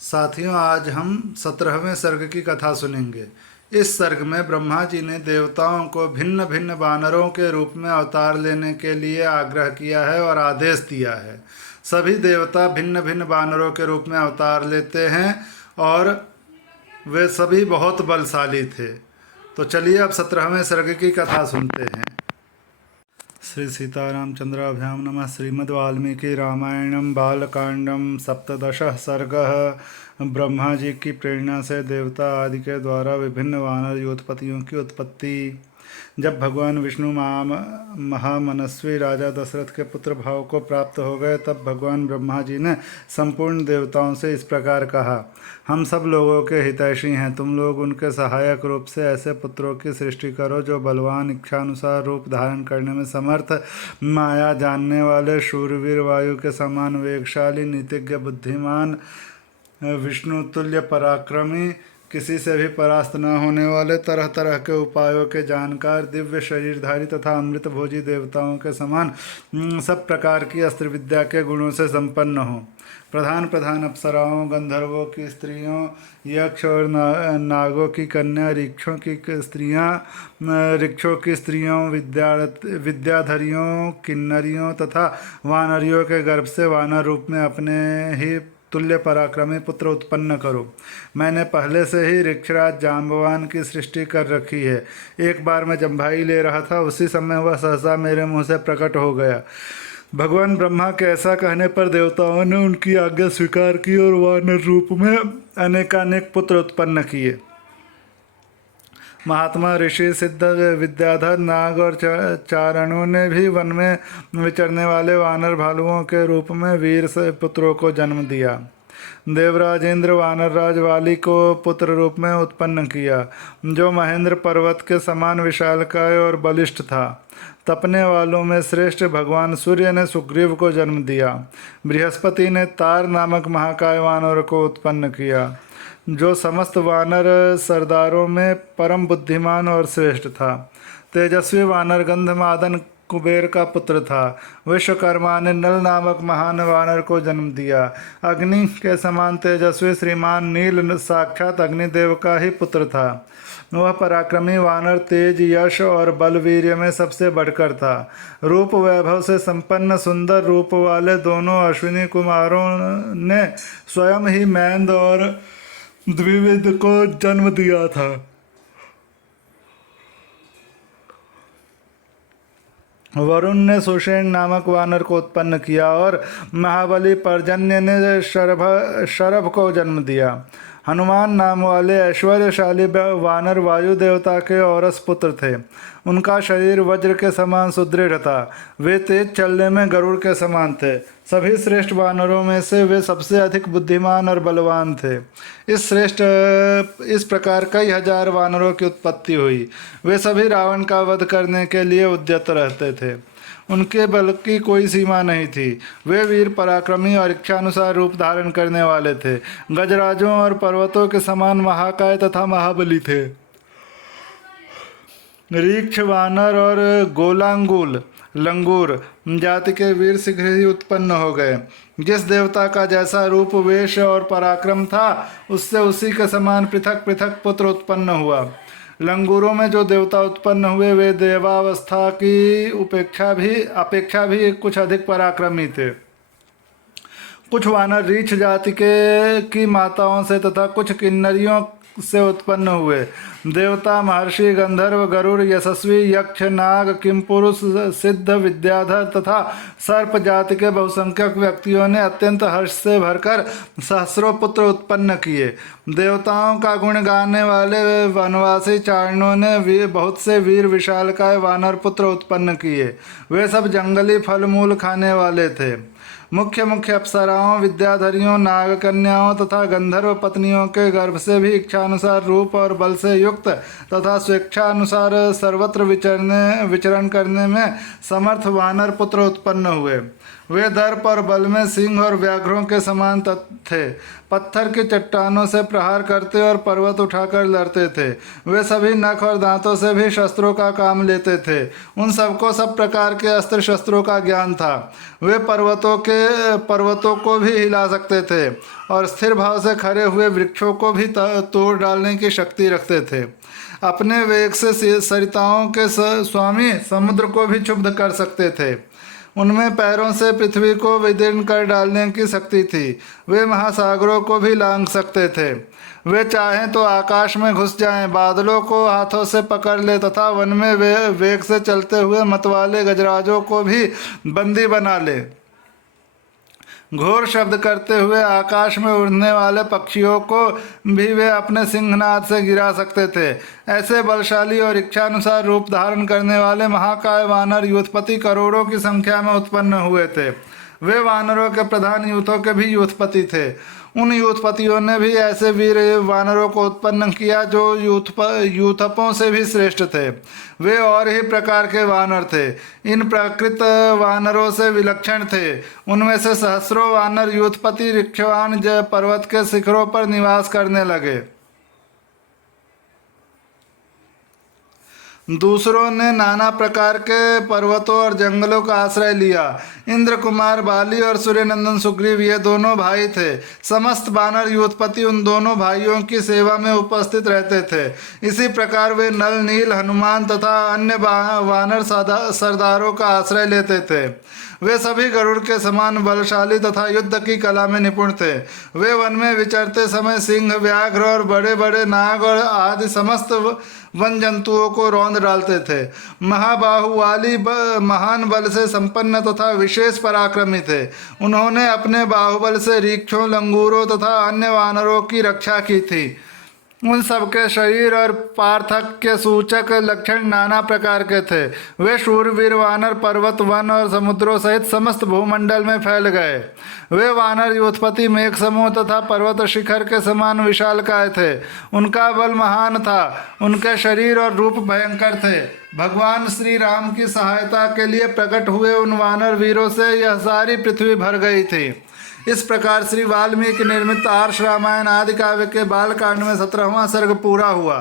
साथियों, आज हम 17वें सर्ग की कथा सुनेंगे। इस सर्ग में ब्रह्मा जी ने देवताओं को भिन्न भिन्न वानरों के रूप में अवतार लेने के लिए आग्रह किया है और आदेश दिया है। सभी देवता भिन्न भिन्न वानरों के रूप में अवतार लेते हैं और वे सभी बहुत बलशाली थे। तो चलिए अब 17वें सर्ग की कथा सुनते हैं। श्री सीतारामचंद्राभ्याम नमः। श्रीमद् वाल्मीकि रामायणम बालकांडम सप्तदशः सर्गः। ब्रह्मा जी की प्रेरणा से देवता आदि के द्वारा विभिन्न वानर योत्पत्तियों की उत्पत्ति। जब भगवान विष्णु महामनस्वी राजा दशरथ के पुत्र भाव को प्राप्त हो गए, तब भगवान ब्रह्मा जी ने संपूर्ण देवताओं से इस प्रकार कहा, हम सब लोगों के हितैषी हैं। तुम लोग उनके सहायक रूप से ऐसे पुत्रों की सृष्टि करो जो बलवान, इच्छानुसार रूप धारण करने में समर्थ, माया जानने वाले, शूरवीर, वायु के समान वेगशाली, नीतिज्ञ, बुद्धिमान, विष्णु तुल्य पराक्रमी, किसी से भी परास्त न होने वाले, तरह तरह के उपायों के जानकार, दिव्य शरीरधारी तथा अमृत भोजी देवताओं के समान सब प्रकार की अस्त्र विद्या के गुणों से संपन्न हो। प्रधान प्रधान अप्सराओं, गंधर्वों की स्त्रियों, यक्ष और नागों की कन्या, ऋक्षों की स्त्रियों, विद्याधरियों, किन्नरियों तथा वानरियों के गर्भ से वानर रूप में अपने ही तुल्य पराक्रमी पुत्र उत्पन्न करो। मैंने पहले से ही ऋक्षराज जाम्बवान की सृष्टि कर रखी है। एक बार मैं जम्भाई ले रहा था, उसी समय वह सहसा मेरे मुंह से प्रकट हो गया। भगवान ब्रह्मा के ऐसा कहने पर देवताओं ने उनकी आज्ञा स्वीकार की और वानर रूप में अनेकानेक पुत्र उत्पन्न किए। महात्मा, ऋषि, सिद्ध, विद्याधर, नाग और चारणों ने भी वन में विचरने वाले वानर भालुओं के रूप में वीर से पुत्रों को जन्म दिया। देवराज इंद्र वानर राज वाली को पुत्र रूप में उत्पन्न किया, जो महेंद्र पर्वत के समान विशालकाय और बलिष्ठ था। तपने वालों में श्रेष्ठ भगवान सूर्य ने सुग्रीव को जन्म दिया। बृहस्पति ने तार नामक महाकाय वानर को उत्पन्न किया, जो समस्त वानर सरदारों में परम बुद्धिमान और श्रेष्ठ था। तेजस्वी वानर गंधमादन कुबेर का पुत्र था। विश्वकर्मा ने नल नामक महान वानर को जन्म दिया। अग्नि के समान तेजस्वी श्रीमान नील साक्षात अग्निदेव का ही पुत्र था। वह पराक्रमी वानर तेज, यश और बलवीर्य में सबसे बढ़कर था। रूप वैभव से संपन्न सुंदर रूप वाले दोनों अश्विनी कुमारों ने स्वयं ही मैंद और द्विविद को जन्म दिया था। वरुण ने सुषेण नामक वानर को उत्पन्न किया और महाबली पर्जन्य ने शरभ को जन्म दिया। हनुमान नाम वाले ऐश्वर्यशाली वानर वायु देवता के औरस पुत्र थे। उनका शरीर वज्र के समान सुदृढ़ था। वे तेज चलने में गरुड़ के समान थे। सभी श्रेष्ठ वानरों में से वे सबसे अधिक बुद्धिमान और बलवान थे। इस प्रकार कई हजार वानरों की उत्पत्ति हुई। वे सभी रावण का वध करने के लिए उद्यत रहते थे। उनके बल की कोई सीमा नहीं थी। वे वीर, पराक्रमी और इच्छानुसार रूप धारण करने वाले थे। गजराजों और पर्वतों के समान महाकाय तथा महाबली थे। रीक्ष वानर और गोलांगुल लंगूर जाति के वीर शीघ्र ही उत्पन्न हो गए। जिस देवता का जैसा रूप, वेश और पराक्रम था, उससे उसी के समान पृथक पृथक पुत्र उत्पन्न हुआ। लंगूरों में जो देवता उत्पन्न हुए, वे देवावस्था की अपेक्षा भी कुछ अधिक पराक्रमी थे। कुछ वानर रीछ जाति की माताओं से तथा कुछ किन्नरियों से उत्पन्न हुए। देवता, महर्षि, गंधर्व, गरुड़, यशस्वी, यक्ष, नाग, किमपुरुष, सिद्ध, विद्याधर तथा सर्प जाति के बहुसंख्यक व्यक्तियों ने अत्यंत हर्ष से भरकर सहस्रों पुत्र उत्पन्न किए। देवताओं का गुण गाने वाले वनवासी चारणों ने बहुत से वीर, विशालकाय वानर पुत्र उत्पन्न किए। वे सब जंगली फल मूल खाने वाले थे। मुख्य अप्सराओं, विद्याधरियों, नाग कन्याओं तथा गंधर्व पत्नियों के गर्भ से भी इच्छानुसार रूप और बल से युक्त तथा स्वेच्छानुसार सर्वत्र विचरण करने में समर्थ वानर पुत्र उत्पन्न हुए। वे दर्प और बल में सिंह और व्याघ्रों के समान थे। पत्थर की चट्टानों से प्रहार करते और पर्वत उठाकर लड़ते थे। वे सभी नख और दांतों से भी शस्त्रों का काम लेते थे। उन सबको सब प्रकार के अस्त्र शस्त्रों का ज्ञान था। वे पर्वतों को भी हिला सकते थे और स्थिर भाव से खड़े हुए वृक्षों को भी तोड़ डालने की शक्ति रखते थे। अपने वेग से सरिताओं के स्वामी समुद्र को भी क्षुब्ध कर सकते थे। उनमें पैरों से पृथ्वी को विदीर्ण कर डालने की शक्ति थी। वे महासागरों को भी लांघ सकते थे। वे चाहें तो आकाश में घुस जाएं, बादलों को हाथों से पकड़ ले तथा वन में वेग से चलते हुए मतवाले गजराजों को भी बंदी बना ले। घोर शब्द करते हुए आकाश में उड़ने वाले पक्षियों को भी वे अपने सिंहनाद से गिरा सकते थे। ऐसे बलशाली और इच्छानुसार रूप धारण करने वाले महाकाय वानर यूथपति करोड़ों की संख्या में उत्पन्न हुए थे। वे वानरों के प्रधान यूथों के भी यूथपति थे। उन यूथपतियों ने भी ऐसे वीर वानरों को उत्पन्न किया जो यूथपों से भी श्रेष्ठ थे। वे और ही प्रकार के वानर थे, इन प्राकृत वानरों से विलक्षण थे। उनमें से सहस्रों वानर यूथपति ऋक्षवान जय पर्वत के शिखरों पर निवास करने लगे। दूसरों ने नाना प्रकार के पर्वतों और जंगलों का आश्रय लिया। इंद्र कुमार बाली और सूर्यनंदन सुग्रीव ये दोनों भाई थे। समस्त वानर यूथपति उन दोनों भाइयों की सेवा में उपस्थित रहते थे। इसी प्रकार वे नल, नील, हनुमान तथा अन्य वानर सरदारों का आश्रय लेते थे। वे सभी गरुड़ के समान बलशाली तथा युद्ध की कला में निपुण थे। वे वन में विचरते समय सिंह, व्याघ्र और बड़े बड़े नाग और आदि समस्त वन जंतुओं को रौंद डालते थे। महाबाहुवाली महान बल से संपन्न तथा विशेष पराक्रमी थे। उन्होंने अपने बाहुबल से रीक्षों, लंगूरों तथा अन्य वानरों की रक्षा की थी। उन सबके शरीर और पार्थक्य सूचक लक्षण नाना प्रकार के थे। वे शूरवीर वानर पर्वत, वन और समुद्रों सहित समस्त भूमंडल में फैल गए। वे वानर यूथपति मेघ समूह तथा पर्वत शिखर के समान विशालकाय थे। उनका बल महान था, उनके शरीर और रूप भयंकर थे। भगवान श्री राम की सहायता के लिए प्रकट हुए उन वानर वीरों से यह सारी पृथ्वी भर गई थी। इस प्रकार श्री वाल्मीकि निर्मित आर्ष रामायण आदि काव्य के बालकांड में 17वां सर्ग पूरा हुआ।